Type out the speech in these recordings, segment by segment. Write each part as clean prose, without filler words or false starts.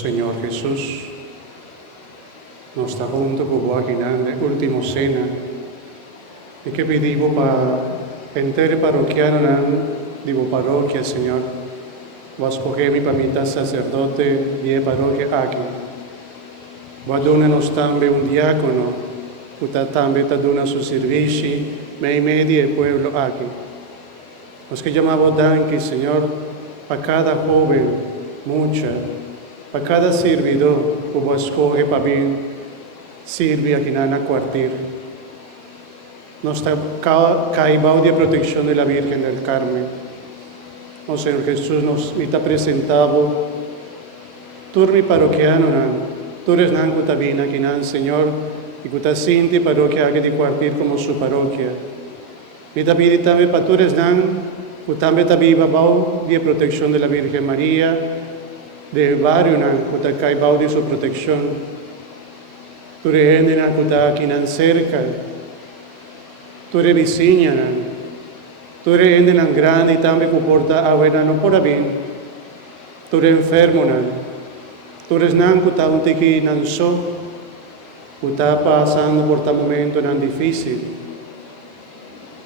Señor Jesús, nos está junto con vos aquí en la última cena y que pedimos para entera parroquiana de vos parroquia, Señor. Vos escogemi para mitad sacerdote de parroquia aquí. Vos donanos también un diácono, que también te dona sus servicios, me media el pueblo aquí. Nos que llamamos danke, Señor, para cada joven, mucha, para cada servidor que vos escoge para bien, sirve aquí en la cuartel. Nos está caibao de protección de la Virgen del Carmen. Oh Señor Jesús, nos está presentado, tú eres mi parroquiano, tú eres nangu también aquí en Señor, y que te sientes parroquia aquí de cuartel como su parroquia. Y también para tú eres nan, que también te viva de protección de la Virgen María, del barrio que te caibao de su protección. Tú eres gente que está aquí cerca, tú eres vecina, tú eres gente grande y también que porta agua no por bien, tú eres enfermo, tú eres nan que está un tiqui que está pasando por este momento tan difícil.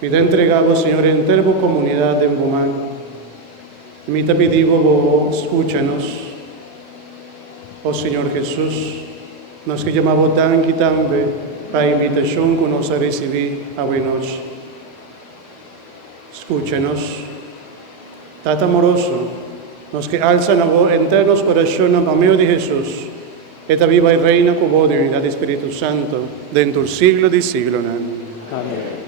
Y te entregamos, Señor, entera comunidad de Bomán. Y me te pedimos, vos, escúchanos, oh Señor Jesús, nos que llamamos tan y también para invitación que nos ha recibido a hoy noche. Escúchanos, Tata amoroso, nos que alzan a vos enteros corazones a medio de Jesús, esta viva y reina con vos de unidad del Espíritu Santo, dentro del siglo de siglo. Amén.